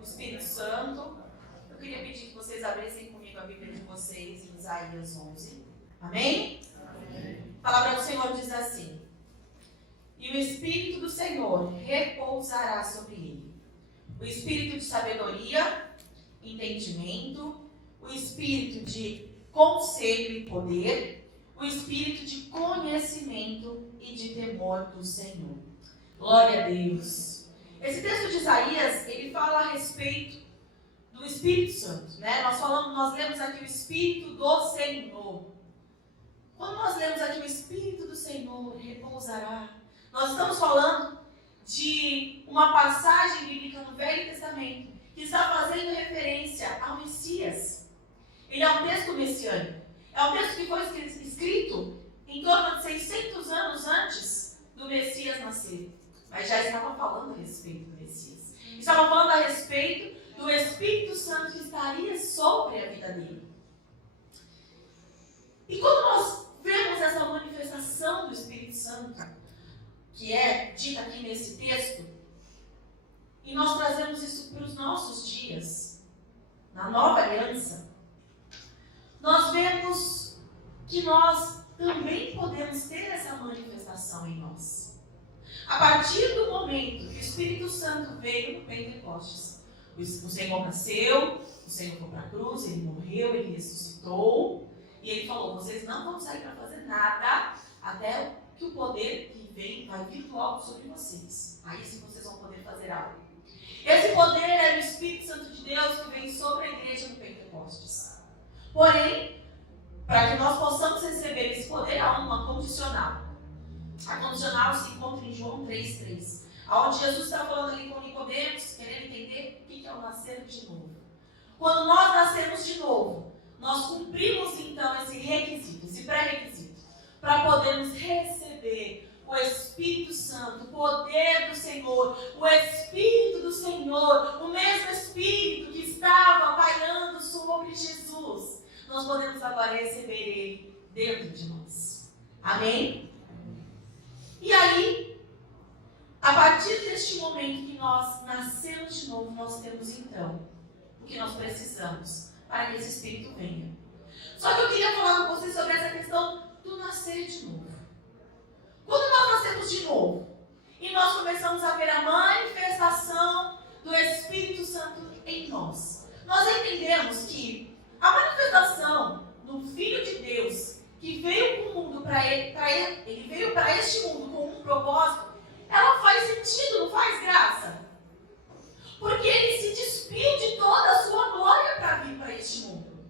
o Espírito Santo, eu queria pedir que vocês abrissem comigo a Bíblia de vocês em Isaías 11. Amém? Amém. A palavra do Senhor diz assim: e o Espírito do Senhor repousará sobre ele. O Espírito de sabedoria, entendimento, o Espírito de conselho e poder, o Espírito de conhecimento e de temor do Senhor. Glória a Deus. Esse texto de Isaías, ele fala a respeito do Espírito Santo, né? Nós lemos aqui o Espírito do Senhor. Quando nós lemos aqui o Espírito do Senhor repousará, nós estamos falando de uma passagem bíblica no Velho Testamento que está fazendo referência ao Messias. Ele é um texto messiânico. É um texto que foi escrito em torno de 600 anos antes do Messias nascer. Mas já estava falando a respeito do Messias. Estava falando a respeito do Espírito Santo que estaria sobre a vida dele. E quando nós vemos essa manifestação do Espírito Santo, que é dita aqui nesse texto, e nós trazemos isso para os nossos dias, na nova aliança, nós vemos que nós também podemos ter essa manifestação em nós. A partir do momento que o Espírito Santo veio no Pentecostes, o Senhor nasceu, o Senhor foi para a cruz, ele morreu, ele ressuscitou, e ele falou: vocês não vão sair para fazer nada até que o poder que vem vai vir do alto sobre vocês. Aí sim vocês vão poder fazer algo. Esse poder é o Espírito Santo de Deus que vem sobre a igreja no Pentecostes. Porém, para que nós possamos receber esse poder, há uma condicional. A condicional se encontra em João 3,3, onde Jesus está falando ali com Nicodemos, querendo entender o que é o nascer de novo. Quando nós nascemos de novo, nós cumprimos então esse requisito, esse pré-requisito, para podermos receber o Espírito Santo, o poder do Senhor, o Espírito do Senhor, o mesmo Espírito que estava pairando sobre Jesus. Nós podemos agora receber ele dentro de nós. Amém? E aí, a partir deste momento que nós nascemos de novo, nós temos então o que nós precisamos para que esse Espírito venha. Só que eu queria falar com vocês sobre essa questão do nascer de novo. Quando nós nascemos de novo e nós começamos a ver a manifestação do Espírito Santo em nós, nós entendemos que a manifestação do Filho de Deus, que veio para o mundo, ele veio para este mundo com um propósito, ela faz sentido, não faz graça? Porque ele se despiu de toda a sua glória para vir para este mundo.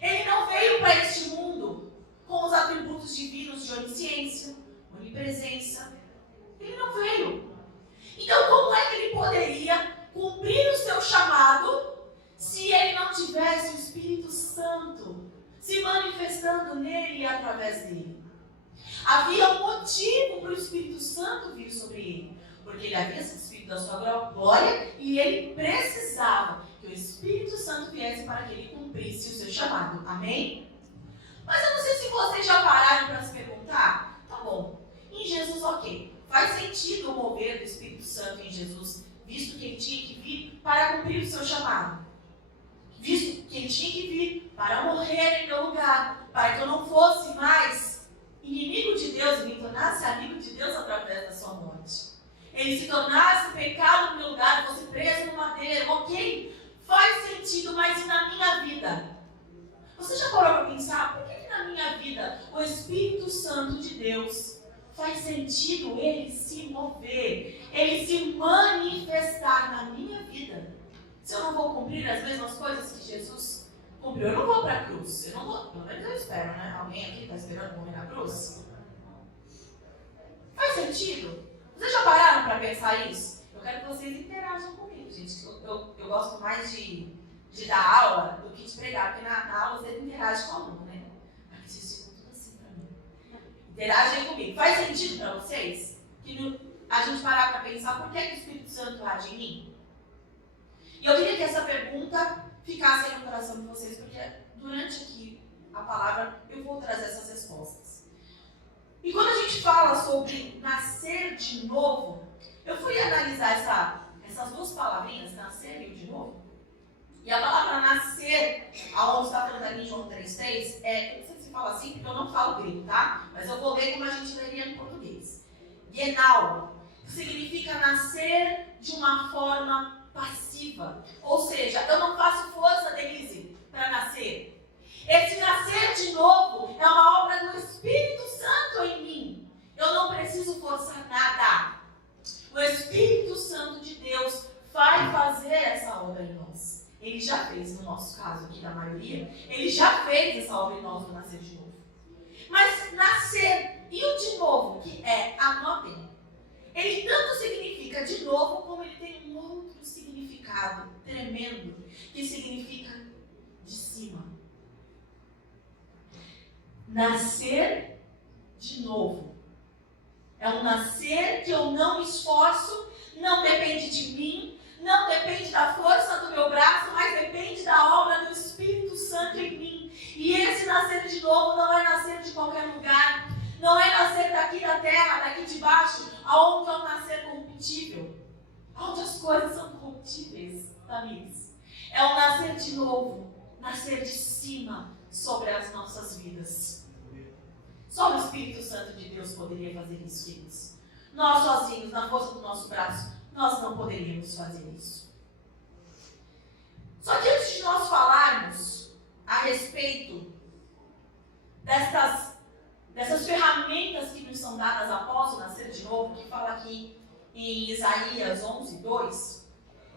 Ele não veio para este mundo com os atributos divinos de onisciência, onipresença. Ele não veio. Então, como é que ele poderia cumprir o seu chamado se ele não tivesse o Espírito Santo se manifestando nele e através dele? Havia um motivo para o Espírito Santo vir sobre ele, porque ele havia se despido da sua glória e ele precisava que o Espírito Santo viesse para que ele cumprisse o seu chamado. Amém? Mas eu não sei se vocês já pararam para se perguntar. Tá bom, em Jesus, ok, faz sentido o mover do Espírito Santo em Jesus, visto que ele tinha que vir para cumprir o seu chamado, visto que ele tinha que vir para morrer em meu lugar, para que eu não fosse mais inimigo de Deus e me tornasse amigo de Deus através da sua morte. Ele se tornasse pecado no meu lugar, fosse preso no madeiro, ok, faz sentido, mas e na minha vida? Você já parou para pensar, por que na minha vida o Espírito Santo de Deus faz sentido ele se mover, ele se manifestar na minha vida? Se eu não vou cumprir as mesmas coisas que Jesus cumpriu, eu não vou para a cruz, eu não vou, pelo menos eu espero, né? Alguém aqui está esperando morrer na cruz? Faz sentido? Vocês já pararam para pensar isso? Eu quero que vocês interajam comigo, gente. Eu gosto mais de dar aula do que de pregar, porque na aula você interage com o aluno, né? Aqui vocês ficam tudo assim para mim. Interagem comigo. Faz sentido para vocês que a gente parar para pensar por que o Espírito Santo age em mim? E eu queria que essa pergunta ficasse aí no coração de vocês, porque durante aqui a palavra eu vou trazer essas respostas. E quando a gente fala sobre nascer de novo, eu fui analisar essas duas palavrinhas, nascer e o de novo. E a palavra nascer, aonde está falando ali em João 3,3, eu não sei se fala assim, porque eu não falo grego, tá? Mas eu vou ler como a gente leria no português. Genal significa nascer de uma forma passiva. Ou seja, eu não faço força, Denise, para nascer. Esse nascer de novo é uma obra do Espírito Santo em mim. Eu não preciso forçar nada. O Espírito Santo de Deus vai fazer essa obra em nós. Ele já fez, no nosso caso aqui, da maioria, ele já fez essa obra em nós do nascer de novo. Mas nascer e o de novo, que é, anotem, ele tanto significa de novo, como ele tem um outro significado tremendo, que significa de cima. Nascer de novo. É um nascer que eu não me esforço, não depende de mim, não depende da força do meu braço, mas depende da obra do Espírito Santo em mim. E esse nascer de novo não é nascer de qualquer lugar, não é nascer daqui da terra, daqui de baixo, aonde é um nascer corruptível, onde as coisas são corruptíveis, Tamires. É um nascer de novo, nascer de cima sobre as nossas vidas. Só o Espírito Santo de Deus poderia fazer isso, queridos. Nós sozinhos, na força do nosso braço, nós não poderíamos fazer isso. Só que antes de nós falarmos a respeito dessas ferramentas que nos são dadas após o nascer de novo, que fala aqui em Isaías 11:2,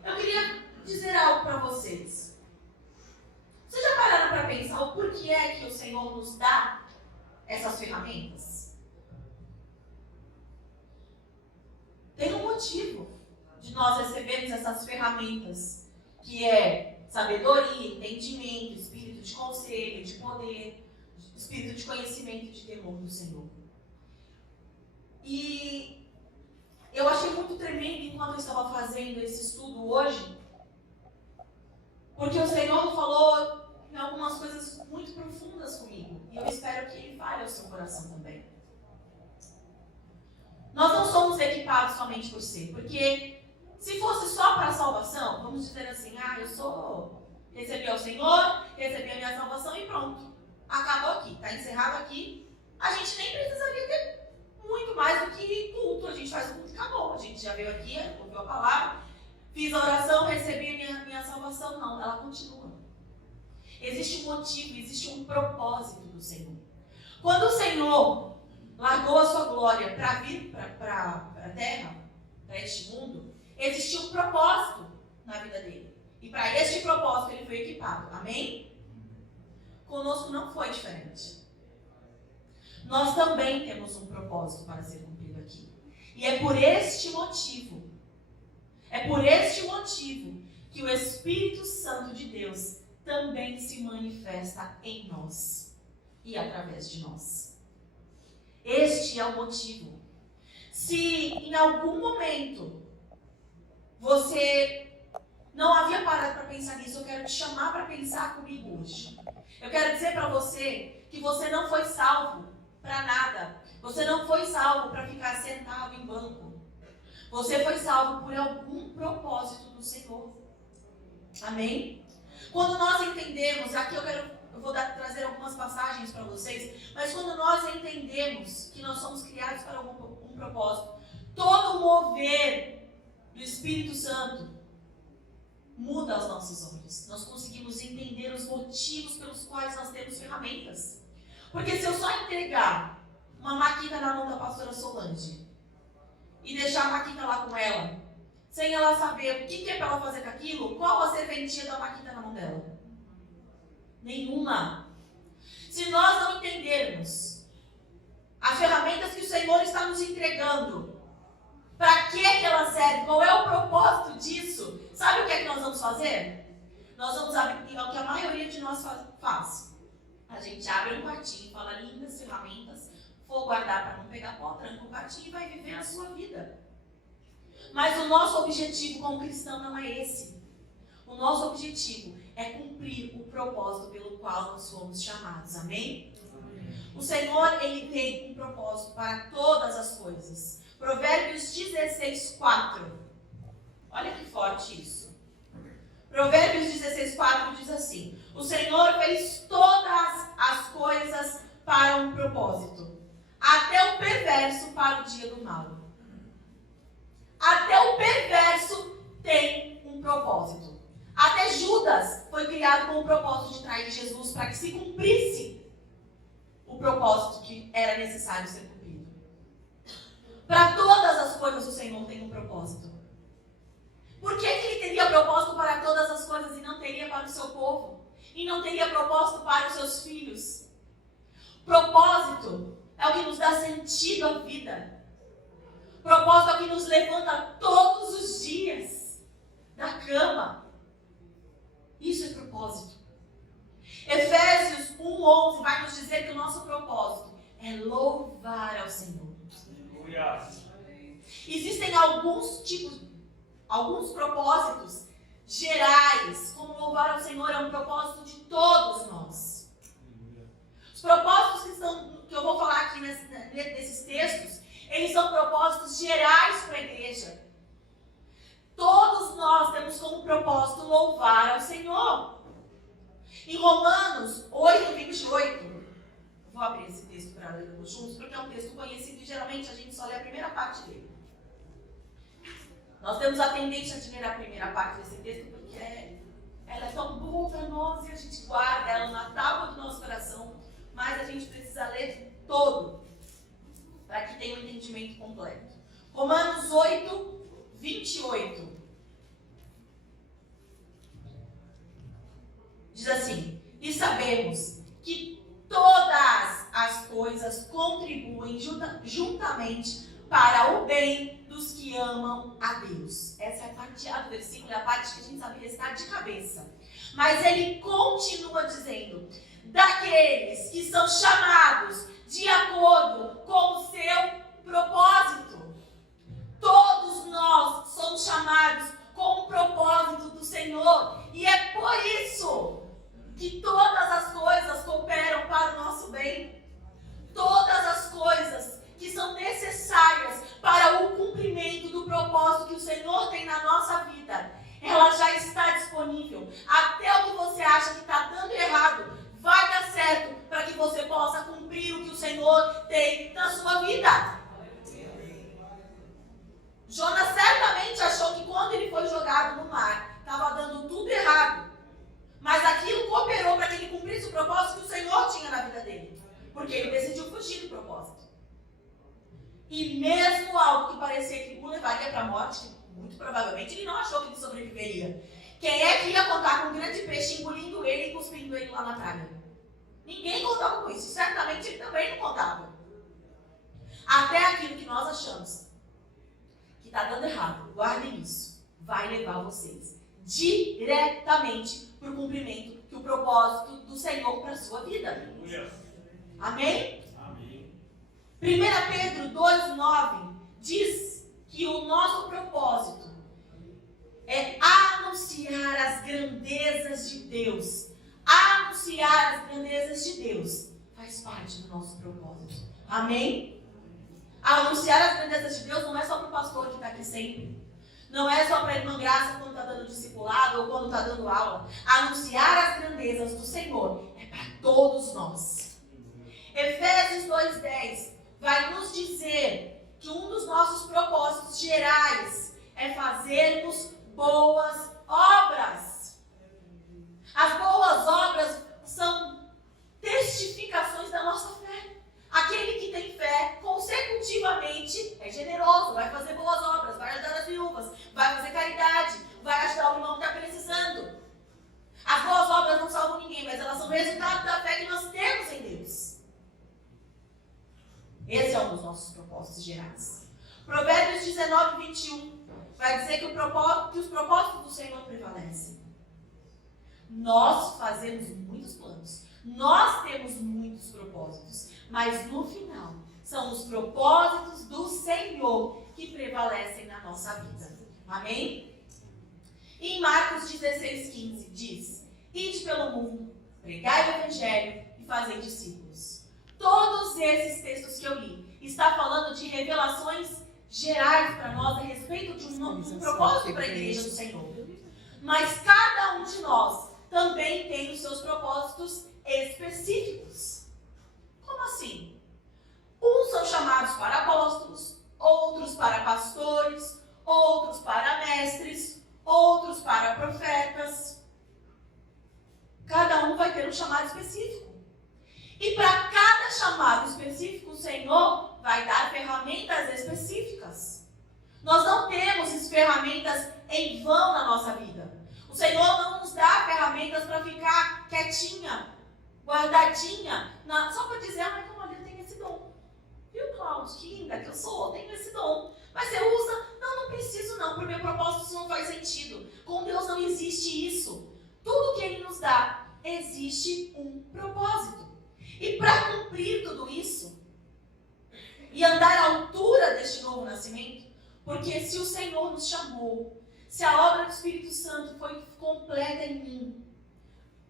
eu queria dizer algo para vocês. Vocês já pararam para pensar o porquê é que o Senhor nos dá essas ferramentas? Tem um motivo de nós recebermos essas ferramentas, que é sabedoria, entendimento, espírito de conselho, de poder, espírito de conhecimento e de temor do Senhor. E eu achei muito tremendo enquanto eu estava fazendo esse estudo hoje, porque o Senhor falou em algumas coisas muito profundas comigo, e eu espero que Ele fale ao seu coração também. Nós não somos equipados somente por ser, porque se fosse só para a salvação, vamos dizer assim, recebi ao Senhor, recebi a minha salvação e pronto, acabou aqui, está encerrado aqui, a gente nem precisaria ter muito mais do que culto, a gente faz o culto e acabou, a gente já veio aqui, ouviu a palavra, fiz a oração, recebi a minha salvação, não, ela continua. Existe um motivo, existe um propósito do Senhor. Quando o Senhor largou a sua glória para vir para a terra, para este mundo, existia um propósito na vida dele. E para este propósito ele foi equipado. Amém? Conosco não foi diferente. Nós também temos um propósito para ser cumprido aqui. E é por este motivo, que o Espírito Santo de Deus também se manifesta em nós e através de nós. Este é o motivo. Se em algum momento você não havia parado para pensar nisso, eu quero te chamar para pensar comigo hoje. Eu quero dizer para você que você não foi salvo para nada. Você não foi salvo para ficar sentado em banco. Você foi salvo por algum propósito do Senhor. Amém? Quando nós entendemos, aqui eu vou trazer algumas passagens para vocês, mas quando nós entendemos que nós somos criados para um propósito, todo o mover do Espírito Santo muda aos nossos olhos. Nós conseguimos entender os motivos pelos quais nós temos ferramentas. Porque se eu só entregar uma maquita na mão da pastora Solange e deixar a maquita lá com ela, sem ela saber o que é para ela fazer com aquilo, qual a serventia da maquita na mão dela? Nenhuma. Se nós não entendermos as ferramentas que o Senhor está nos entregando, para que ela serve, qual é o propósito disso, sabe o que é que nós vamos fazer? Nós vamos abrir, é o que a maioria de nós faz. A gente abre um quartinho, fala lindas ferramentas, for guardar para não pegar pó, tranca o quartinho e vai viver a sua vida. Mas o nosso objetivo como cristão não é esse. O nosso objetivo é cumprir o propósito pelo qual nós fomos chamados. Amém? O Senhor, Ele tem um propósito para todas as coisas. Provérbios 16:4. Olha que forte isso. Provérbios 16:4 diz assim: o Senhor fez todas as coisas para um propósito, até o perverso para o dia do mal. Até o perverso tem um propósito. Até Judas foi criado com o propósito de trair Jesus para que se cumprisse o propósito que era necessário ser cumprido. Para todas as coisas o Senhor tem um propósito. Por que ele teria propósito para todas as coisas e não teria para o seu povo? E não teria propósito para os seus filhos? Propósito é o que nos dá sentido à vida. Propósito é o que nos levanta todos os dias da cama. Isso é propósito. Efésios 1:11 vai nos dizer que o nosso propósito é louvar ao Senhor. Existem alguns propósitos gerais, como louvar ao Senhor é um propósito de todos nós. Os propósitos que eu vou falar aqui nesses textos, eles são propósitos gerais para a igreja. Todos nós temos como propósito louvar ao Senhor. Em Romanos 8:28, vou abrir esse texto para lermos juntos, porque é um texto conhecido e geralmente a gente só lê a primeira parte dele. Nós temos a tendência de ler a primeira parte desse texto porque ela é tão boa para nós e a gente guarda ela na tábua do nosso coração, mas a gente precisa ler todo para que tenha um entendimento completo. Romanos 8:28 diz assim: e sabemos que todas as coisas contribuem juntamente para o bem dos que amam a Deus. Essa é a parte A do versículo, é a parte que a gente sabe recitar de cabeça. Mas ele continua dizendo: daqueles que são chamados de acordo com o seu propósito. Todos nós somos chamados com o propósito do Senhor. E é por isso que todas as coisas cooperam para o nosso bem. Todas as coisas que são necessárias para o cumprimento do propósito que o Senhor tem na nossa vida, ela já está disponível. Até o que você acha que está dando errado, vai dar certo para que você possa cumprir o que o Senhor tem na sua vida. Jonas certamente achou que quando ele foi jogado no mar, estava dando tudo errado. Mas aquilo cooperou para que ele cumprisse o propósito que o Senhor tinha na vida dele. Porque ele decidiu fugir do propósito. E mesmo algo que parecia que o levaria para a morte, muito provavelmente ele não achou que ele sobreviveria. Quem é que ia contar com um grande peixe engolindo ele e cuspindo ele lá na praia? Ninguém contava com isso. Certamente ele também não contava. Até aquilo que nós achamos que está dando errado, guardem isso, vai levar vocês diretamente para o cumprimento que o propósito do Senhor para a sua vida. Amém? Amém. 1 Pedro 2:9 diz que o nosso propósito é anunciar as grandezas de Deus. Anunciar as grandezas de Deus faz parte do nosso propósito. Amém? Anunciar as grandezas de Deus não é só para o pastor que está aqui sempre. Não é só para a irmã Graça quando está dando discipulado ou quando está dando aula. Anunciar as grandezas do Senhor é para todos nós. Efésios 2:10 vai nos dizer que um dos nossos propósitos gerais é fazermos boas obras. As boas obras são testificações da nossa fé. Aquele que tem fé consecutivamente é generoso, vai fazer boas obras, vai ajudar as viúvas, vai fazer caridade, vai ajudar o irmão que está precisando. As boas obras não salvam ninguém, mas elas são resultado da fé que nós temos em Deus. Esse é um dos nossos propósitos gerais. Provérbios 19:21 vai dizer que os propósitos do Senhor prevalecem. Nós fazemos muitos planos, nós temos muitos propósitos, mas no final são os propósitos do Senhor que prevalecem na nossa vida. Amém? Em Marcos 16:15 diz: ide pelo mundo, pregai o evangelho e fazei discípulos. Todos esses textos que eu li está falando de revelações gerais para nós a respeito de um propósito para a igreja do Senhor. Mas cada um de nós também tem os seus propósitos específicos. Como assim? Uns são chamados para apóstolos, outros para pastores, outros para mestres, outros para profetas. Cada um vai ter um chamado específico. E para cada chamado específico, o Senhor vai dar ferramentas específicas. Nós não temos ferramentas em vão na nossa vida. O Senhor não nos dá ferramentas para ficar quietinha, guardadinha, só para dizer, ai, como eu tenho esse dom. Viu, Cláudio? Que linda que eu sou, tenho esse dom. Mas você usa? Não preciso não, para o meu propósito isso não faz sentido. Com Deus não existe isso. Tudo que Ele nos dá, existe um propósito. E para cumprir tudo isso, e andar à altura deste novo nascimento, porque se o Senhor nos chamou, se a obra do Espírito Santo foi completa em mim,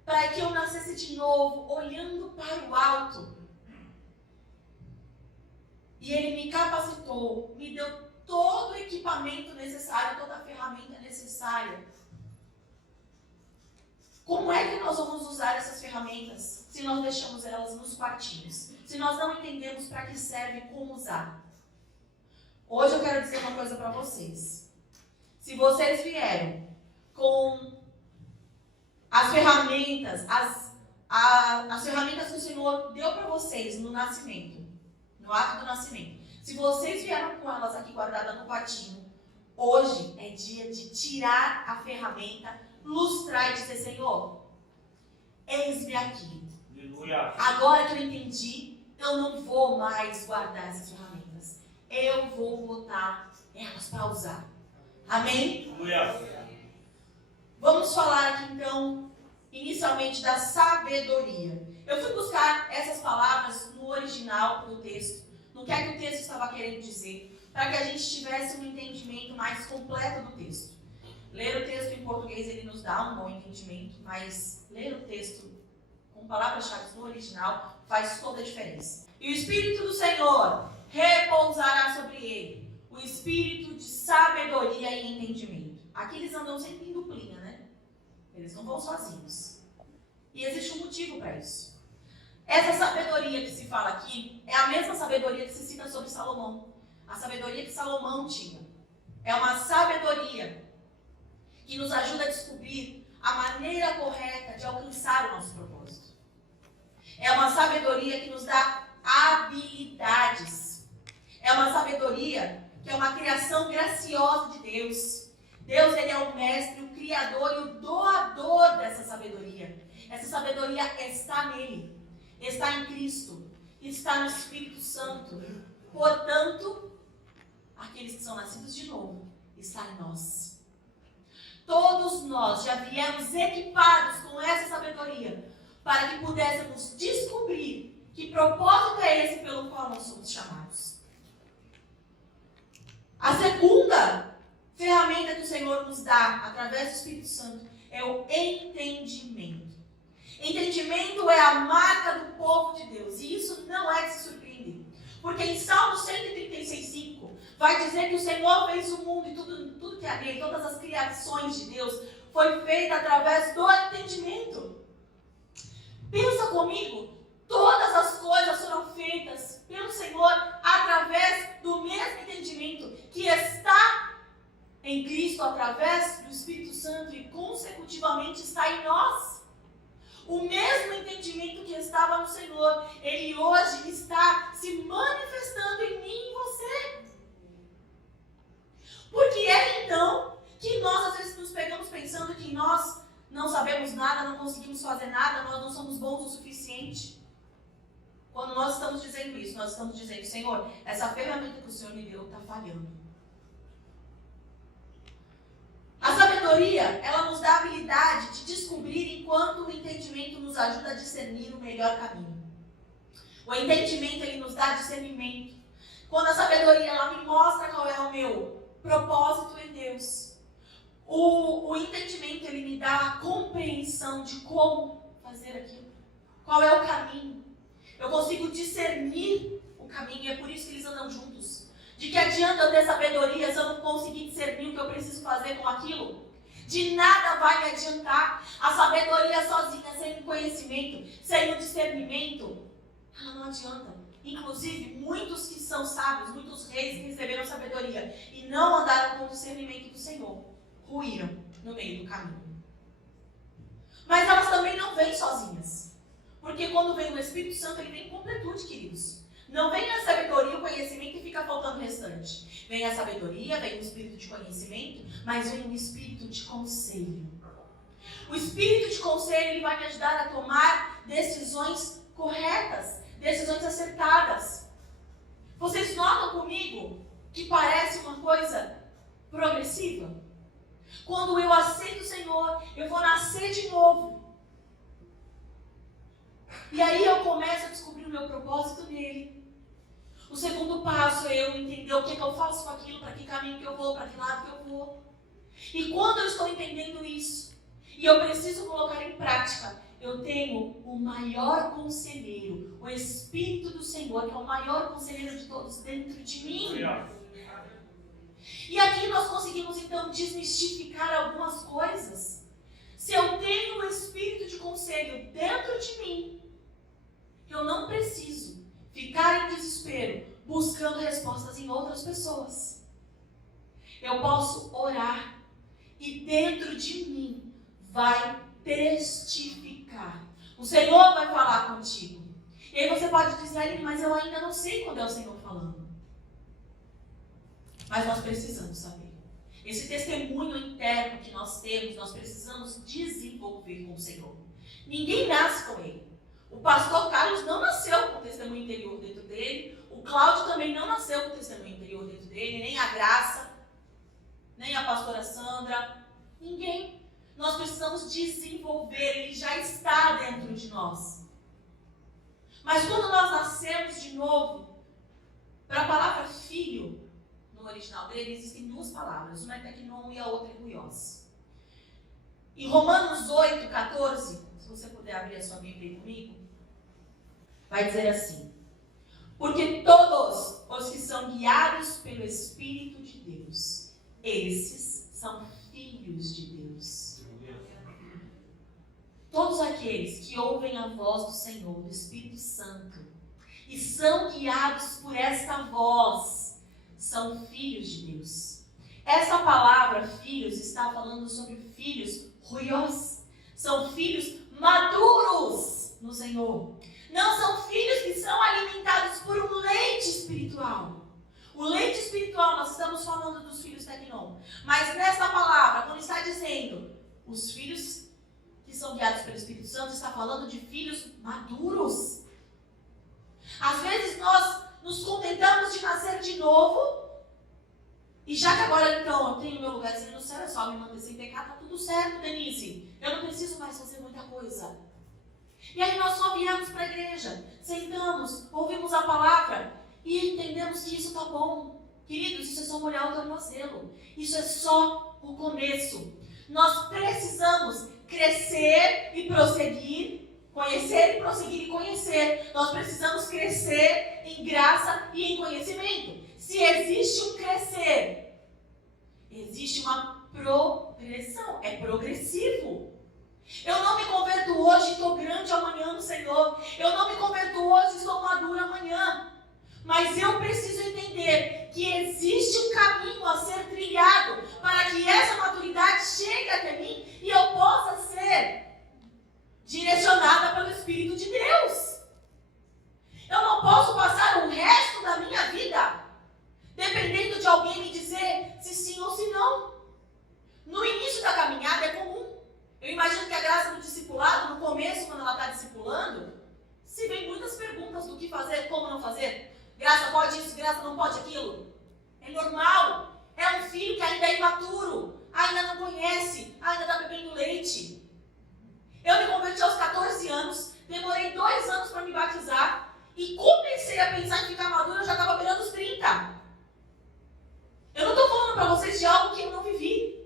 para que eu nascesse de novo, olhando para o alto, e Ele me capacitou, me deu todo o equipamento necessário, toda a ferramenta necessária. Como é que nós vamos usar essas ferramentas se nós deixamos elas nos quartinhos? Se nós não entendemos para que serve e como usar? Hoje eu quero dizer uma coisa para vocês. Se vocês vieram com as ferramentas, as ferramentas que o Senhor deu para vocês no nascimento, no ato do nascimento, se vocês vieram com elas aqui guardadas no quartinho, hoje é dia de tirar a ferramenta, lustrar e dizer, Senhor, eis-me aqui. Aleluia. Agora que eu entendi, eu não vou mais guardar essas ferramentas. Eu vou botar elas para usar. Amém? Aleluia. Vamos falar aqui então, inicialmente, da sabedoria. Eu fui buscar essas palavras no original do texto, no que é que o texto estava querendo dizer, para que a gente tivesse um entendimento mais completo do texto. Ler o texto em português, ele nos dá um bom entendimento, mas ler o texto com palavras-chave no original faz toda a diferença. E o Espírito do Senhor repousará sobre ele, o Espírito de sabedoria e entendimento. Aqui eles andam sempre em duplinha, né? Eles não vão sozinhos. E existe um motivo para isso. Essa sabedoria que se fala aqui é a mesma sabedoria que se cita sobre Salomão. A sabedoria que Salomão tinha. É uma sabedoria que nos ajuda a descobrir a maneira correta de alcançar o nosso propósito. É uma sabedoria que nos dá habilidades. É uma sabedoria que é uma criação graciosa de Deus. Deus, Ele é o mestre, o criador e o doador dessa sabedoria. Essa sabedoria está nele, está em Cristo, está no Espírito Santo. Portanto, aqueles que são nascidos de novo, está em nós. Todos nós já viemos equipados com essa sabedoria para que pudéssemos descobrir que propósito é esse pelo qual nós somos chamados. A segunda ferramenta que o Senhor nos dá através do Espírito Santo é o entendimento. Entendimento é a marca do povo de Deus e isso não é de se surpreender. Porque em Salmo 136:5 vai dizer que o Senhor fez o mundo e tudo que há nele, todas as criações de Deus, foi feita através do entendimento. Pensa comigo, todas as coisas foram feitas pelo Senhor através do mesmo entendimento que está em Cristo, através do Espírito Santo e consecutivamente está em nós. O mesmo entendimento que estava no Senhor, Ele hoje está se manifestando em mim e em você. Porque é então que nós às vezes nos pegamos pensando que nós não sabemos nada, não conseguimos fazer nada, nós não somos bons o suficiente. Quando nós estamos dizendo isso, nós estamos dizendo, Senhor, essa ferramenta que o Senhor me deu está falhando. A sabedoria, ela nos dá a habilidade de descobrir enquanto o entendimento nos ajuda a discernir o melhor caminho. O entendimento, ele nos dá discernimento. Quando a sabedoria, ela me mostra qual é o meu propósito em Deus. O entendimento, ele me dá a compreensão de como fazer aquilo. Qual é o caminho. Eu consigo discernir o caminho, e é por isso que eles andam juntos. De que adianta eu ter sabedoria se eu não conseguir discernir o que eu preciso fazer com aquilo? De nada vai me adiantar. A sabedoria sozinha, sem o conhecimento, sem o discernimento, ela não adianta. Inclusive, muitos que são sábios, muitos reis que receberam sabedoria e não andaram com o discernimento do Senhor, ruíram no meio do caminho. Mas elas também não vêm sozinhas. Porque quando vem o Espírito Santo, ele vem em completude, queridos. Não vem a sabedoria, o conhecimento e fica faltando o restante. Vem a sabedoria, vem o espírito de conhecimento, mas vem o espírito de conselho. O espírito de conselho, ele vai me ajudar a tomar decisões corretas, decisões acertadas. Vocês notam comigo que parece uma coisa progressiva? Quando eu aceito o Senhor, eu vou nascer de novo. E aí eu começo a descobrir o meu propósito nele. O segundo passo é eu entender o que eu faço com aquilo, para que caminho que eu vou, para que lado que eu vou. E quando eu estou entendendo isso, e eu preciso colocar em prática, eu tenho o maior conselheiro, o Espírito do Senhor, que é o maior conselheiro de todos dentro de mim. E aqui nós conseguimos então desmistificar algumas coisas. Se eu tenho o Espírito de conselho dentro de mim, eu não preciso ficar em desespero buscando respostas em outras pessoas. Eu posso orar e dentro de mim vai testificar. O Senhor vai falar contigo. E aí você pode dizer, Aline, mas eu ainda não sei quando é o Senhor falando. Mas nós precisamos saber. Esse testemunho interno que nós temos, nós precisamos desenvolver com o Senhor. Ninguém nasce com ele. O pastor Carlos não nasceu com o testemunho interior dentro dele. O Cláudio também não nasceu com o testemunho interior dentro dele. Nem a Graça, nem a pastora Sandra. Ninguém. Nós precisamos desenvolver. Ele já está dentro de nós. Mas quando nós nascemos de novo, para a palavra filho, no original dele, existem duas palavras. Uma é teknon e a outra é huios. Em Romanos 8, 14, se você puder abrir a sua Bíblia aí comigo, vai dizer assim: porque todos os que são guiados pelo Espírito de Deus, esses são filhos de Deus. Todos aqueles que ouvem a voz do Senhor, do Espírito Santo, e são guiados por esta voz, são filhos de Deus. Essa palavra filhos está falando sobre filhos ruios. São filhos maduros no Senhor. Não são filhos que são alimentados por um leite espiritual. O leite espiritual, nós estamos falando dos filhos teknon. Mas nessa palavra, quando está dizendo os filhos que são guiados pelo Espírito Santo, está falando de filhos maduros. Às vezes nós nos contentamos de nascer de novo. E já que agora, então, eu tenho meu lugarzinho no céu, é só me manter sem pecar, tá tudo certo, Denise. Eu não preciso mais fazer muita coisa. E aí nós só viemos para a igreja, sentamos, ouvimos a palavra e entendemos que isso tá bom. Queridos, isso é só molhar o tornozelo. Isso é só o começo. Nós precisamos crescer e prosseguir, conhecer e prosseguir e conhecer. Nós precisamos crescer em graça e em conhecimento. Se existe um crescer, existe uma progressão. É progressivo. Eu não me converto hoje e estou grande amanhã no Senhor. Eu não me converto hoje e estou madura amanhã. Mas eu preciso entender que existe um caminho a ser trilhado para que essa maturidade chegue até mim e eu possa ser direcionada pelo Espírito de Deus. Eu não posso passar o resto da minha vida dependendo de alguém me dizer se sim ou se não. No início da caminhada é comum. Eu imagino que a graça do discipulado, no começo, quando ela está discipulando, se vem muitas perguntas do que fazer, como não fazer. Graça pode isso, graça não pode aquilo. É normal. É um filho que ainda é imaturo, ainda não conhece, ainda está bebendo leite. Eu me converti aos 14 anos, demorei 2 anos para me batizar e comecei a pensar em ficar madura, eu já estava beirando os 30. Eu não estou falando para vocês de algo que eu não vivi.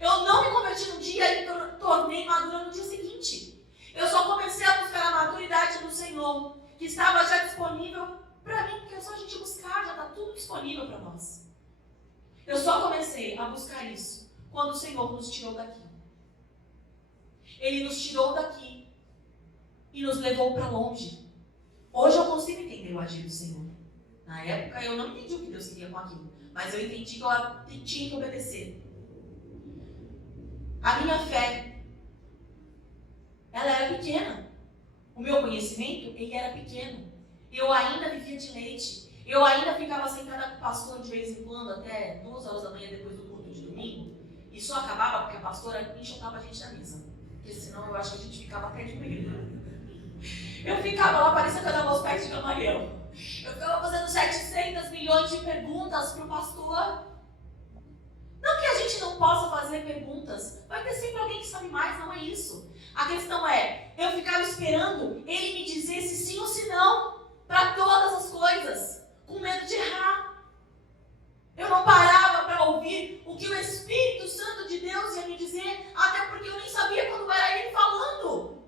Eu não me converti no dia e me tornei madura no dia seguinte. Eu só comecei a buscar a maturidade do Senhor, que estava já disponível para mim, porque é só a gente buscar, já está tudo disponível para nós. Eu só comecei a buscar isso quando o Senhor nos tirou daqui. Ele nos tirou daqui e nos levou para longe. Hoje eu consigo entender o agir do Senhor. Na época eu não entendi o que Deus queria com aquilo, mas eu entendi que eu tinha que obedecer. A minha fé, ela era pequena. O meu conhecimento, ele era pequeno. Eu ainda vivia de leite. Eu ainda ficava sentada com o pastor de vez em quando, até 2 horas da manhã depois do culto de domingo. E só acabava porque a pastora enxotava a gente na mesa. Porque senão eu acho que a gente ficava até de medo. Eu ficava lá, parecia que eu dava os pés de Gamaliel. Eu ficava fazendo 700 milhões de perguntas para o pastor. Não que a gente não possa fazer perguntas. Vai ter sempre alguém que sabe mais, não é isso. A questão é, eu ficava esperando ele me dizer se sim ou se não para todas as coisas, com medo de errar. Eu não parava para ouvir o que o Espírito Santo de Deus ia me dizer, até porque eu nem sabia quando era ele falando.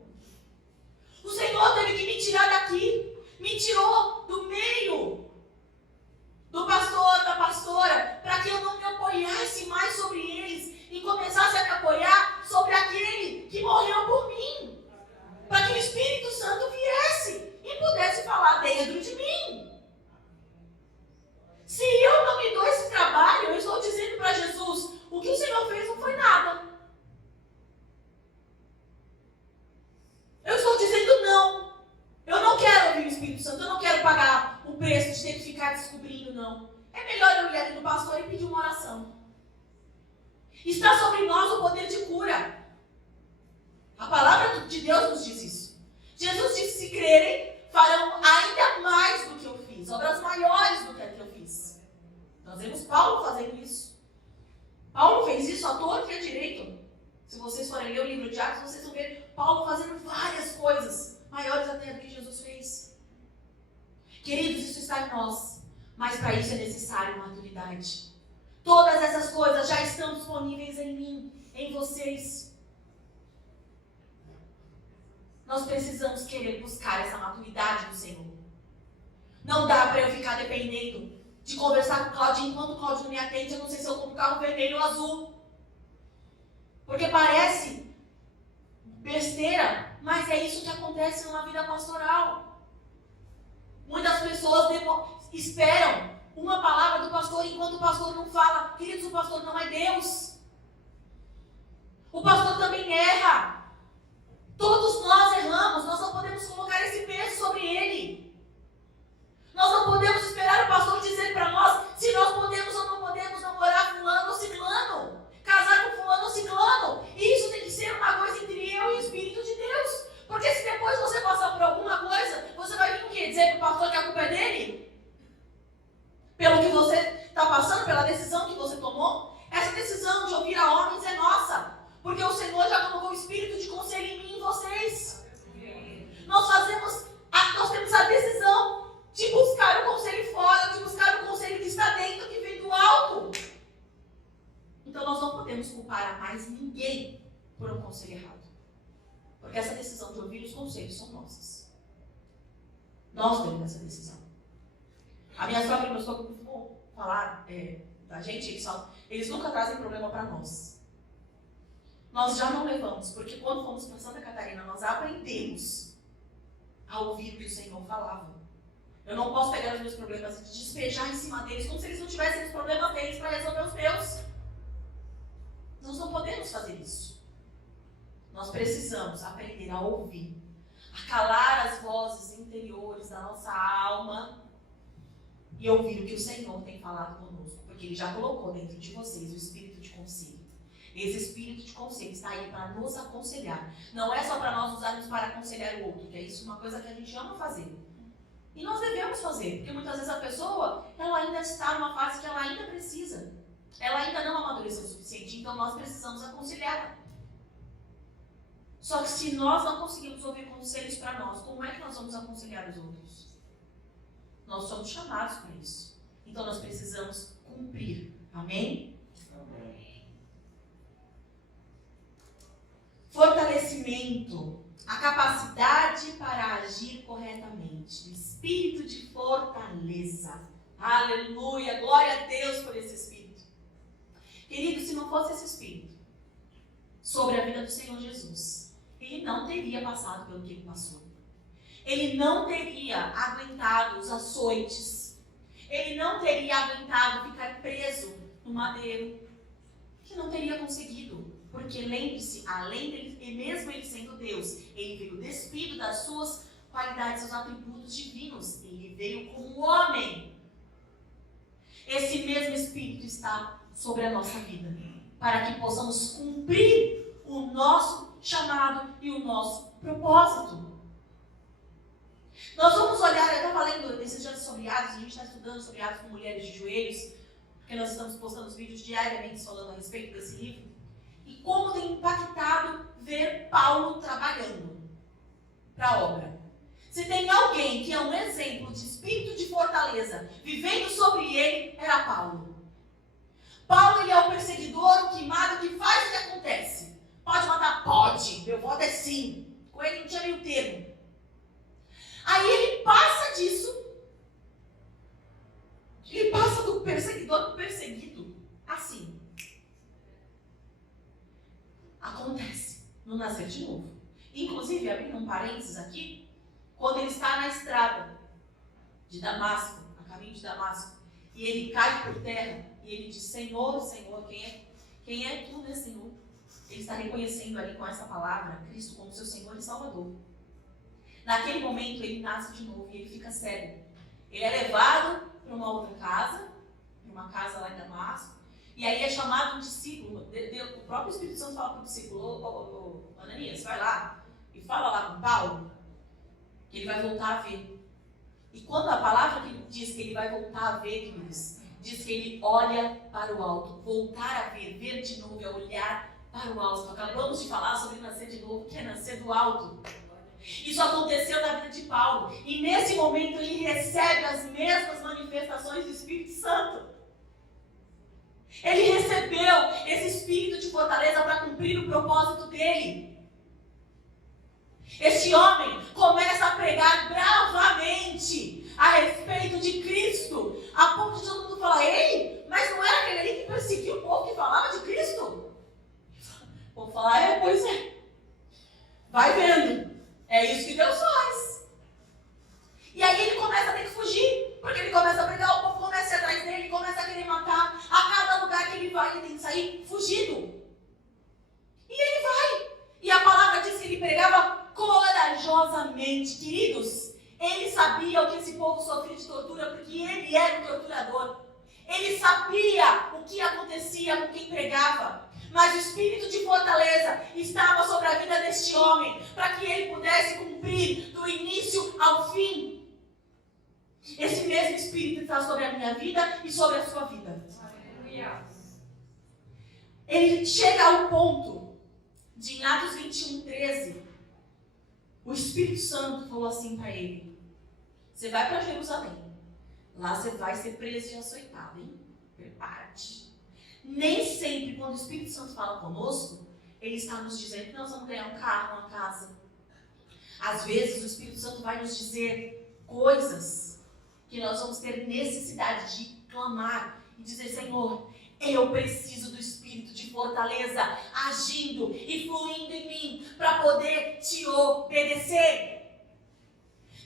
O Senhor teve que me tirar daqui, me tirou do meio do pastor, da pastora, para que eu não me apoiasse mais sobre eles e começasse a me apoiar sobre aquele que morreu por mim, para que o Espírito Santo viesse e pudesse falar dentro de mim. Se eu não me dou esse trabalho, eu estou dizendo para Jesus, o que o Senhor fez não foi nada. Eu estou dizendo não. Eu não quero ouvir o Espírito Santo, eu não quero pagar o preço de ter que ficar descobrindo, não. É melhor eu ir ali no pastor e pedir uma oração. Está sobre nós o poder de cura. A palavra de Deus nos diz isso. Jesus disse, se crerem, farão ainda mais do que eu fiz, obras maiores do que a que eu fiz. Nós vemos Paulo fazendo isso. Paulo fez isso à torta e à direita. Se vocês forem ler o livro de Atos, vocês vão ver Paulo fazendo várias coisas maiores até do que Jesus fez. Queridos, isso está em nós, mas para isso é necessário maturidade. Todas essas coisas já estão disponíveis em mim, em vocês. Nós precisamos querer buscar essa maturidade do Senhor. Não dá para eu ficar dependendo de conversar com o Claudio enquanto o Claudio não me atende. Eu não sei se eu compro carro vermelho ou azul. Porque parece besteira, mas é isso que acontece na vida pastoral. Muitas pessoas esperam uma palavra do pastor enquanto o pastor não fala. Queridos, o pastor não é Deus. O pastor também erra. Todos nós erramos, nós não podemos colocar esse peso sobre ele. Nós não podemos esperar o pastor dizer para nós se nós podemos ou não podemos namorar fulano ou ciclano, casar com fulano ou ciclano. Isso tem que ser uma coisa entre eu e o Espírito de Deus. Porque se depois você passar por alguma coisa, você vai vir o quê? Dizer para o pastor que a culpa é dele? Pelo que você está passando, pela decisão que você tomou? Essa decisão de ouvir a homens é nossa. Porque o Senhor já colocou o Espírito de conselho em mim e em vocês. Nós temos a decisão de buscar o conselho fora, de buscar o conselho que está dentro, que vem do alto. Então nós não podemos culpar a mais ninguém por um conselho errado. Porque essa decisão de ouvir os conselhos são nossas. Nós temos essa decisão. A minha sogra e meu sogro costumam falar da gente, eles nunca trazem problema para nós. Nós já não levamos, porque quando fomos para Santa Catarina, nós aprendemos a ouvir o que o Senhor falava. Eu não posso pegar os meus problemas e despejar em cima deles, como se eles não tivessem os problemas deles para resolver os meus. Nós não podemos fazer isso. Nós precisamos aprender a ouvir, a calar as vozes interiores da nossa alma e ouvir o que o Senhor tem falado conosco, porque Ele já colocou dentro de vocês o Espírito de conselho. Esse Espírito de conselho está aí para nos aconselhar. Não é só para nós usarmos para aconselhar o outro, que é isso uma coisa que a gente ama fazer. E nós devemos fazer, porque muitas vezes a pessoa, ela ainda está numa fase que ela ainda precisa. Ela ainda não amadureceu o suficiente, então nós precisamos aconselhá-la. Só que se nós não conseguimos ouvir conselhos para nós, como é que nós vamos aconselhar os outros? Nós somos chamados para isso. Então nós precisamos cumprir. Amém? Amém. Fortalecimento. A capacidade para agir corretamente. O espírito de fortaleza. Aleluia, glória a Deus por esse espírito. Querido, se não fosse esse espírito sobre a vida do Senhor Jesus, ele não teria passado pelo que ele passou. Ele não teria aguentado os açoites. Ele não teria aguentado ficar preso no madeiro. Que não teria conseguido. Porque lembre-se, além dele, mesmo ele sendo Deus, ele veio despido das suas qualidades, seus atributos divinos. Ele veio como homem. Esse mesmo Espírito está sobre a nossa vida, para que possamos cumprir o nosso chamado e o nosso propósito. Nós vamos olhar, eu estava lendo esses dias sobre Atos, a gente está estudando sobre Atos com mulheres de joelhos, porque nós estamos postando os vídeos diariamente falando a respeito desse livro, e como tem impactado ver Paulo trabalhando para a obra. Se tem alguém que é um exemplo de espírito de fortaleza vivendo sobre ele, era Paulo. Paulo, ele é o perseguidor, o queimado, que faz o que acontece. Pode matar? Pode. Meu voto é sim. Com ele não tinha meio termo. Aí ele passa disso. Ele passa do perseguidor para o perseguido. Assim. Acontece no nascer de novo. Inclusive, abrindo um parênteses aqui, quando ele está na estrada de Damasco, a caminho de Damasco, e ele cai por terra, e ele diz, Senhor, Senhor, quem é tu, né, Senhor? Ele está reconhecendo ali com essa palavra Cristo como seu Senhor e Salvador. Naquele momento ele nasce de novo e ele fica cego. Ele é levado para uma outra casa, uma casa lá em Damasco, e aí é chamado um discípulo. O próprio Espírito Santo fala para o discípulo, Ananias, vai lá e fala lá com Paulo, que ele vai voltar a ver. E quando a palavra que diz que ele vai voltar a ver, queridos, diz que ele olha para o alto. Voltar a ver de novo, é olhar para o alto. Acabamos de falar sobre nascer de novo, que é nascer do alto. Isso aconteceu na vida de Paulo. E nesse momento ele recebe as mesmas manifestações do Espírito Santo. Ele recebeu esse espírito de fortaleza para cumprir o propósito dele. Este homem começa a pregar bravamente a respeito de Cristo, a ponto de todo mundo falar, ei, mas não era aquele ali que perseguiu o povo que falava de Cristo? O povo fala, pois é. Vai vendo. É isso que Deus faz. E aí ele começa a ter que fugir, porque ele começa a pregar, o povo começa a ir atrás dele, começa a querer matar. A cada lugar que ele vai, ele tem que sair fugido. E ele vai. E a palavra diz que ele pregava corajosamente. Queridos, ele sabia o que esse povo sofria de tortura, porque ele era um torturador. Ele sabia o que acontecia com quem pregava. Mas o espírito de fortaleza estava sobre a vida deste homem, para que ele pudesse cumprir do início ao fim. Esse mesmo espírito está sobre a minha vida e sobre a sua vida. Aleluia. Ele chega ao ponto de, em Atos 21:13, o Espírito Santo falou assim para ele, você vai para Jerusalém, lá você vai ser preso e açoitado, hein? Prepara-te. Nem sempre, quando o Espírito Santo fala conosco, ele está nos dizendo que nós vamos ganhar um carro, uma casa. Às vezes, o Espírito Santo vai nos dizer coisas que nós vamos ter necessidade de clamar e dizer, Senhor, eu preciso do Espírito de fortaleza agindo e fluindo em mim para poder te obedecer.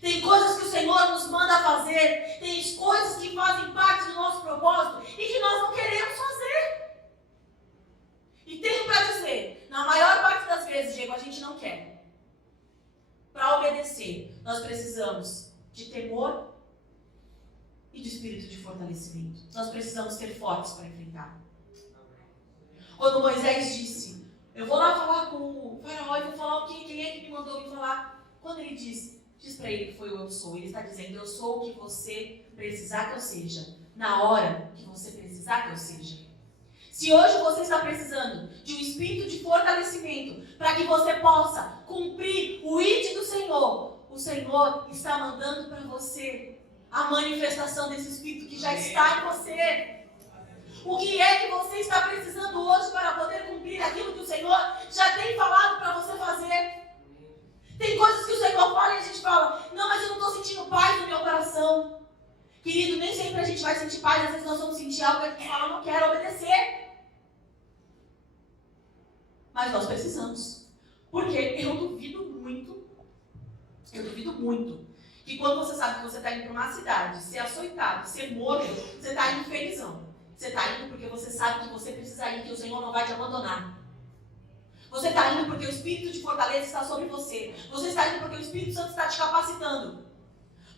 Tem coisas que o Senhor nos manda fazer, tem coisas que fazem parte do nosso propósito e que nós não queremos fazer. E tenho para dizer, na maior parte das vezes, Diego, a gente não quer. Para obedecer, nós precisamos de temor e de espírito de fortalecimento. Nós precisamos ser fortes para enfrentar. Quando Moisés disse, eu vou lá falar com o faraó e vou falar quem é que me mandou me falar. Quando ele diz para ele que foi o eu sou, ele está dizendo, eu sou o que você precisar que eu seja, na hora que você precisar que eu seja. Se hoje você está precisando de um espírito de fortalecimento para que você possa cumprir o ID do Senhor, o Senhor está mandando para você a manifestação desse espírito que já está em você. O que é que você está precisando hoje para poder cumprir aquilo que o Senhor já tem falado para você fazer? Mas nós precisamos. Porque eu duvido muito que quando você sabe que você está indo para uma cidade, ser açoitado, ser morto, você está indo felizão. Você está indo porque você sabe que você precisa ir, que o Senhor não vai te abandonar. Você está indo porque o Espírito de fortaleza está sobre você. Você está indo porque o Espírito Santo está te capacitando.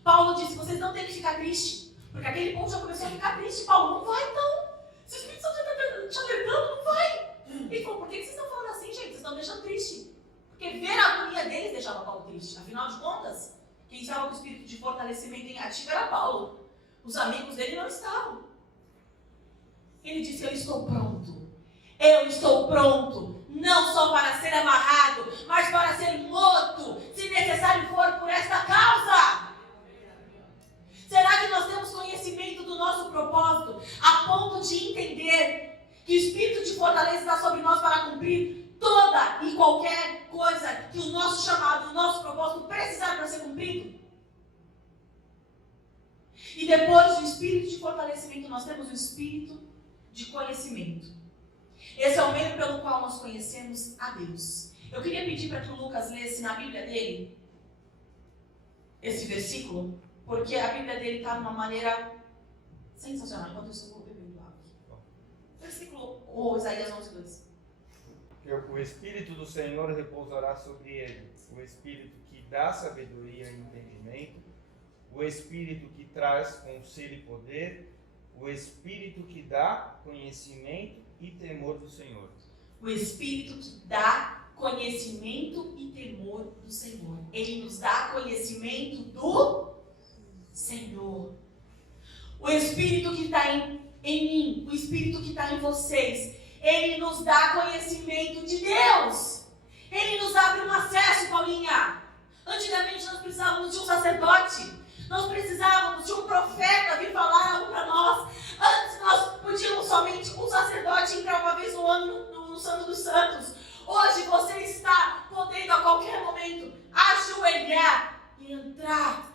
Paulo disse, vocês não têm que ficar tristes. Porque aquele povo já começou a ficar triste. Paulo, não vai então. Se o Espírito Santo está te alertando, não vai. Ele falou, por que vocês estão falando assim, gente? Vocês estão deixando triste. Porque ver a agonia deles deixava Paulo triste. Afinal de contas, quem estava com o espírito de fortalecimento em ativo era Paulo. Os amigos dele não estavam. Ele disse, eu estou pronto. Eu estou pronto. Não só para ser amarrado, mas para ser morto, se necessário for por esta causa. Será que nós temos conhecimento do nosso propósito a ponto de entender que o espírito de fortaleza está sobre nós para cumprir toda e qualquer coisa que o nosso chamado, o nosso propósito precisar para ser cumprido? E depois do espírito de fortalecimento, nós temos o espírito de conhecimento. Esse é o meio pelo qual nós conhecemos a Deus. Eu queria pedir para que o Lucas lesse na Bíblia dele esse versículo, porque a Bíblia dele está de uma maneira sensacional. Enquanto isso, eu vou beber do água. Versículo, ou Isaías 11:2. O Espírito do Senhor repousará sobre ele, o Espírito que dá sabedoria e entendimento, o Espírito que traz conselho e poder, o Espírito que dá conhecimento e temor do Senhor. O Espírito que dá conhecimento e temor do Senhor. Ele nos dá conhecimento do Senhor. O Espírito que está em mim, o Espírito que está em vocês, ele nos dá conhecimento de Deus. Ele nos abre um acesso, Paulinha. Antigamente nós precisávamos de um sacerdote. Nós precisávamos de um profeta vir falar algo para nós. Antes nós podíamos somente um sacerdote entrar uma vez no ano no Santo dos Santos. Hoje você está podendo a qualquer momento ajoelhar e entrar.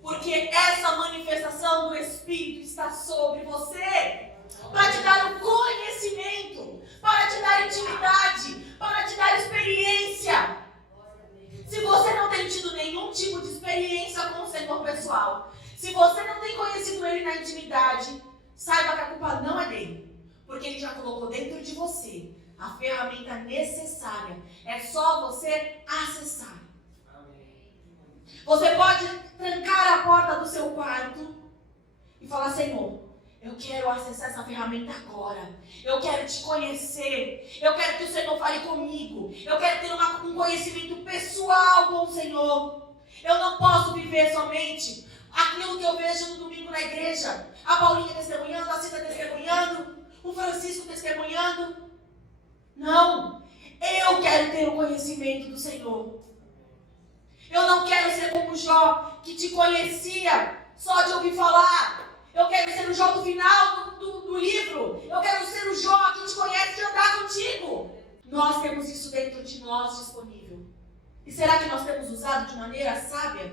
Porque essa manifestação do Espírito está sobre você. Para te dar o conhecimento, para te dar intimidade, para te dar experiência. Se você não tem tido nenhum tipo de experiência com o Senhor pessoal, se você não tem conhecido Ele na intimidade, saiba que a culpa não é dele. Porque Ele já colocou dentro de você a ferramenta necessária. É só você acessar. Você pode trancar a porta do seu quarto e falar, Senhor, eu quero acessar essa ferramenta agora. Eu quero te conhecer. Eu quero que o Senhor fale comigo. Eu quero ter um conhecimento pessoal com o Senhor. Eu não posso viver somente aquilo que eu vejo no domingo na igreja. A Paulinha testemunhando, a Cida testemunhando, o Francisco testemunhando. Não. Eu quero ter o conhecimento do Senhor. Eu não quero ser como Jó, que te conhecia só de ouvir falar. Eu quero ser o Jó do final do livro. Eu quero ser o Jó que te conhece de andar contigo. Nós temos isso dentro de nós disponível. E será que nós temos usado de maneira sábia?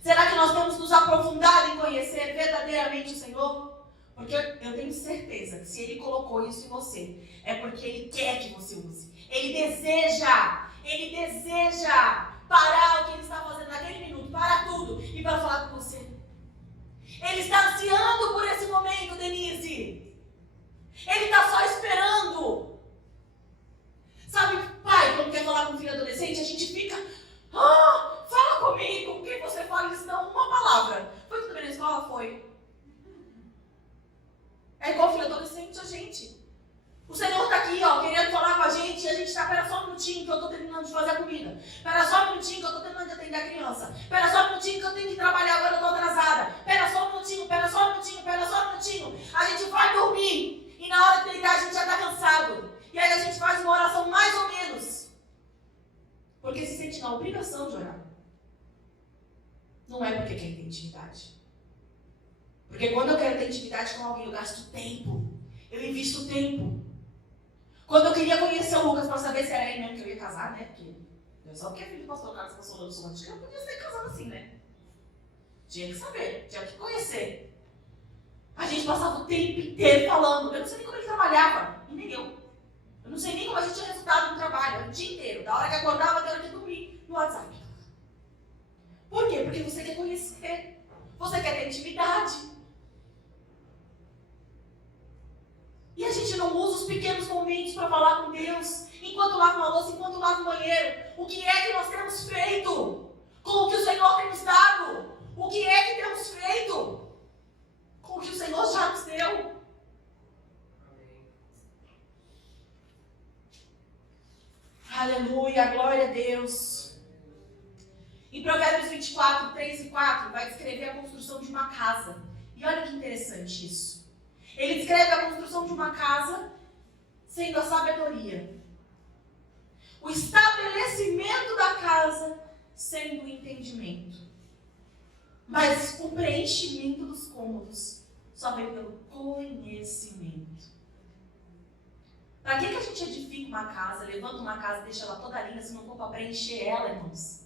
Será que nós temos nos aprofundado em conhecer verdadeiramente o Senhor? Porque eu tenho certeza que se Ele colocou isso em você, é porque Ele quer que você use. Ele deseja parar o que Ele está fazendo naquele minuto, parar tudo e para falar com você. Ele está ansiando por esse momento, Denise. Ele está só esperando. Sabe, pai, quando quer falar com um filho adolescente, a gente fica, fala comigo. Com quem você fala, eles dão uma palavra. Foi tudo bem na escola? Foi. É igual filho adolescente, a gente. O Senhor está aqui, querendo falar com a gente, e a gente está, espera só um minutinho que eu estou terminando de fazer a comida. Espera só um minutinho que eu estou terminando de atender a criança. Espera só um minutinho que eu tenho que trabalhar, agora eu estou atrasada. Espera só um minutinho, espera só um minutinho, espera só um minutinho. A gente vai dormir, e na hora de deitar a gente já está cansado. E aí a gente faz uma oração mais ou menos. Porque se sente na obrigação de orar. Não é porque quer ter intimidade. Porque quando eu quero ter intimidade com alguém, eu gasto tempo. Eu invisto tempo. Quando eu queria conhecer o Lucas para saber se era ele mesmo que eu ia casar, né? Porque eu só porque é filho do pastor Carlos Pastor do Sul, acho que eu não podia ser casado assim, né? Tinha que saber, tinha que conhecer. A gente passava o tempo inteiro falando. Eu não sei nem como ele trabalhava, e nem eu. Eu não sei nem como a gente tinha resultado no trabalho, o dia inteiro, da hora que acordava até a hora que dormia, no WhatsApp. Por quê? Porque você quer conhecer, você quer ter intimidade. E a gente não usa os pequenos momentos para falar com Deus, enquanto lava uma louça, enquanto lava o banheiro. O que é que nós temos feito com o que o Senhor tem nos dado? O que é que temos feito com o que o Senhor já nos deu? Aleluia, glória a Deus. Em Provérbios 24, 3 e 4, vai descrever a construção de uma casa. E olha que interessante isso. Ele descreve a construção de uma casa sendo a sabedoria. O estabelecimento da casa sendo o entendimento. Mas o preenchimento dos cômodos só vem pelo conhecimento. Para que a gente edifica uma casa, levanta uma casa, deixa ela toda linda, se não for para preencher ela, irmãos?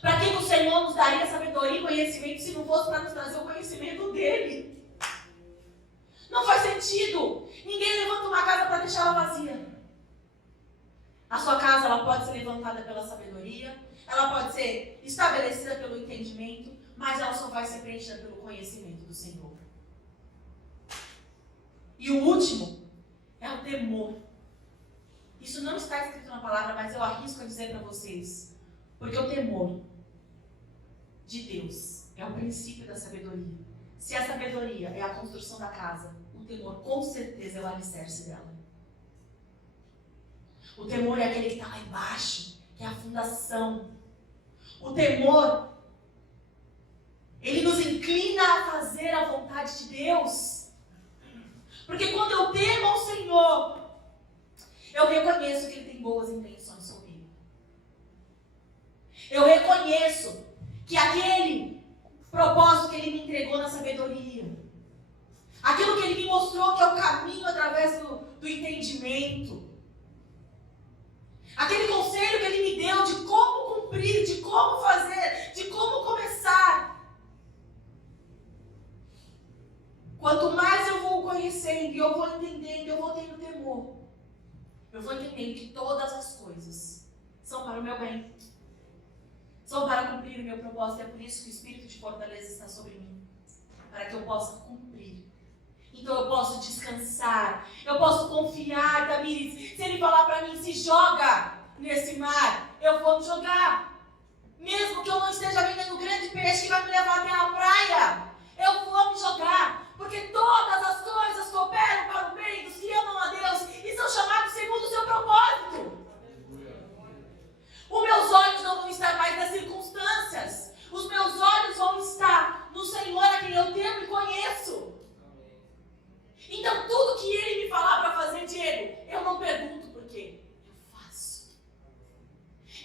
Para que o Senhor nos daria sabedoria e conhecimento se não fosse para nos trazer o conhecimento dele? Não faz sentido. Ninguém levanta uma casa para deixar ela vazia. A sua casa ela pode ser levantada pela sabedoria, ela pode ser estabelecida pelo entendimento, mas ela só vai ser preenchida pelo conhecimento do Senhor. E o último é o temor. Isso não está escrito na palavra, mas eu arrisco a dizer para vocês. Porque o temor de Deus é o princípio da sabedoria. Se a sabedoria é a construção da casa, o temor com certeza é o alicerce dela. O temor é aquele que está lá embaixo, que é a fundação. O temor, ele nos inclina a fazer a vontade de Deus. Porque quando eu temo ao Senhor, eu reconheço que Ele tem boas intenções comigo. Eu reconheço que aquele propósito que Ele me entregou na sabedoria, aquilo que Ele me mostrou que é o caminho através do entendimento, aquele conselho que Ele me deu de como cumprir, de como fazer, de como começar. Quanto mais eu vou conhecendo e eu vou entendendo, eu vou tendo temor. Eu vou entendendo que todas as coisas são para o meu bem. São para cumprir o meu propósito. É por isso que o Espírito de fortaleza está sobre mim. Para que eu possa cumprir. Então eu posso descansar. Eu posso confiar, Tamires. Se Ele falar para mim, se joga nesse mar, eu vou me jogar. Mesmo que eu não esteja vendendo um grande peixe que vai me levar até a praia, eu vou me jogar. Porque todas as coisas cooperam para o bem dos que amam a Deus e são chamados segundo o seu propósito. Os meus olhos não vão estar mais nas circunstâncias. Os meus olhos vão estar no Senhor a quem eu temo e conheço. Então tudo que Ele me falar para fazer, Diego, eu não pergunto por quê. Eu faço.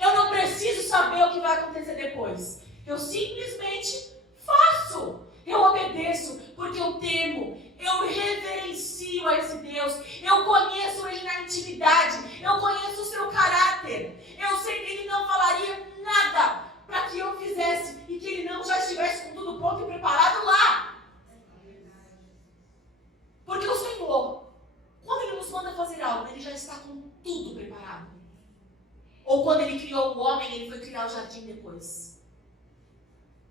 Eu não preciso saber o que vai acontecer depois. Eu simplesmente faço. Eu obedeço porque eu temo, eu reverencio a esse Deus, eu conheço Ele na intimidade, eu conheço o seu caráter, eu sei que Ele não falaria nada para que eu fizesse e que Ele não já estivesse com tudo pronto e preparado lá. Porque o Senhor, quando Ele nos manda fazer algo, Ele já está com tudo preparado. Ou quando Ele criou o homem, Ele foi criar o jardim depois?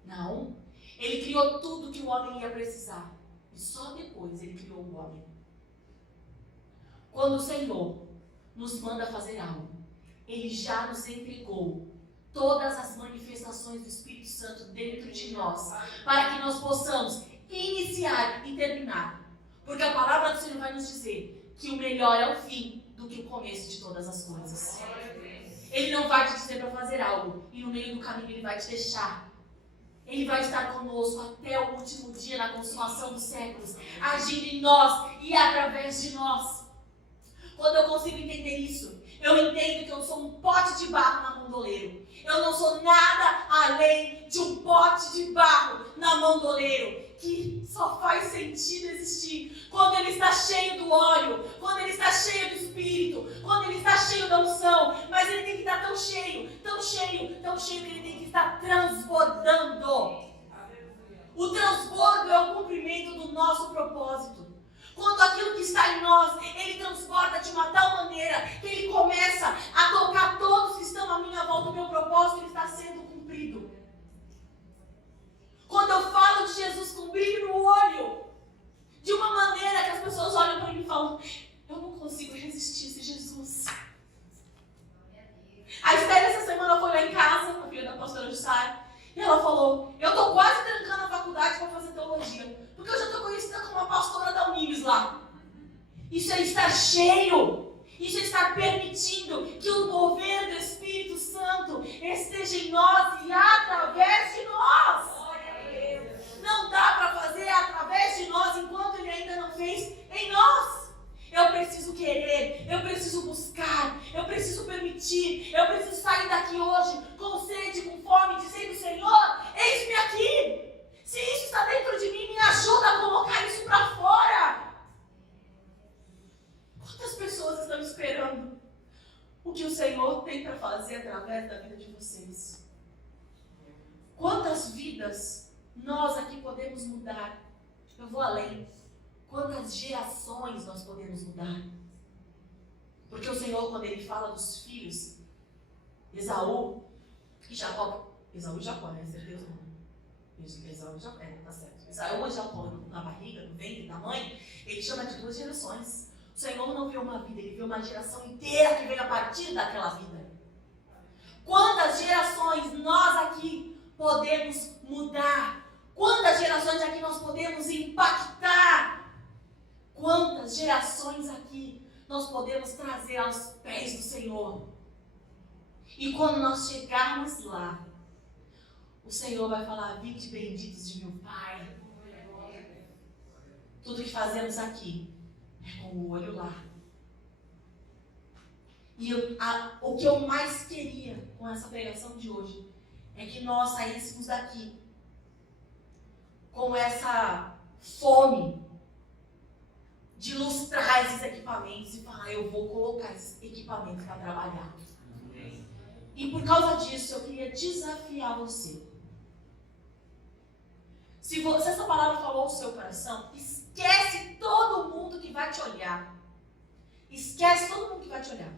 Não. Ele criou tudo que o homem ia precisar. E só depois Ele criou o homem. Quando o Senhor nos manda fazer algo, Ele já nos entregou todas as manifestações do Espírito Santo dentro de nós, para que nós possamos iniciar e terminar. Porque a palavra do Senhor vai nos dizer que o melhor é o fim do que o começo de todas as coisas. Ele não vai te dizer para fazer algo e no meio do caminho Ele vai te deixar. Ele vai estar conosco até o último dia na consumação dos séculos, agindo em nós e através de nós. Quando eu consigo entender isso, eu entendo que eu sou um pote de barro na mão do oleiro. Eu não sou nada além de um pote de barro na mão do oleiro, que só faz sentido existir quando ele está cheio do óleo, quando ele está cheio do Espírito, quando ele está cheio da unção. Mas ele tem que estar tão cheio, tão cheio, tão cheio que ele tem que estar transbordando. O transbordo é o cumprimento do nosso propósito. Quando aquilo que está em nós, ele transborda de uma tal maneira cheio. Isso é estar permitindo que o mover do Espírito Santo esteja em nós e através de nós. Não dá para fazer através de nós enquanto Ele ainda não fez em nós. Eu preciso querer, eu preciso buscar, eu preciso permitir, eu preciso sair daqui hoje com sede, com fome, dizendo: Senhor, eis-me aqui. Se isso está dentro de mim, me ajuda a colocar isso para fora. Quantas pessoas estão esperando o que o Senhor tem para fazer através da vida de vocês? Quantas vidas nós aqui podemos mudar? Eu vou além. Quantas gerações nós podemos mudar? Porque o Senhor, quando Ele fala dos filhos, Esaú e Jacó, Esaú e Jacó, né? Certeza? Esaú e Jacó, tá certo. Esaú e Jacó, na barriga, no ventre da mãe, Ele chama de 2 gerações. O Senhor não viu uma vida, Ele viu uma geração inteira que veio a partir daquela vida. Quantas gerações nós aqui podemos mudar? Quantas gerações aqui nós podemos impactar? Quantas gerações aqui nós podemos trazer aos pés do Senhor? E quando nós chegarmos lá, o Senhor vai falar: vinde benditos de meu Pai. Tudo que fazemos aqui é com o olho lá. E o que eu mais queria com essa pregação de hoje é que nós saíssemos daqui com essa fome de lustrar esses equipamentos e falar: eu vou colocar esses equipamentos para trabalhar. E por causa disso, eu queria desafiar você. Se essa palavra falou ao seu coração, esquece todo mundo que vai te olhar. Esquece todo mundo que vai te olhar.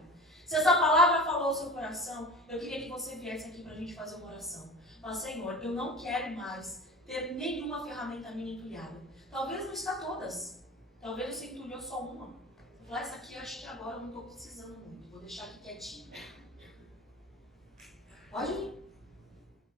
Se essa palavra falou ao seu coração, eu queria que você viesse aqui para a gente fazer uma oração. Fala: Senhor, eu não quero mais ter nenhuma ferramenta minha entulhada. Talvez não está todas. Talvez você entulhou só uma. Você fala: essa aqui eu acho que agora eu não estou precisando muito. Vou deixar aqui quietinho. Pode vir.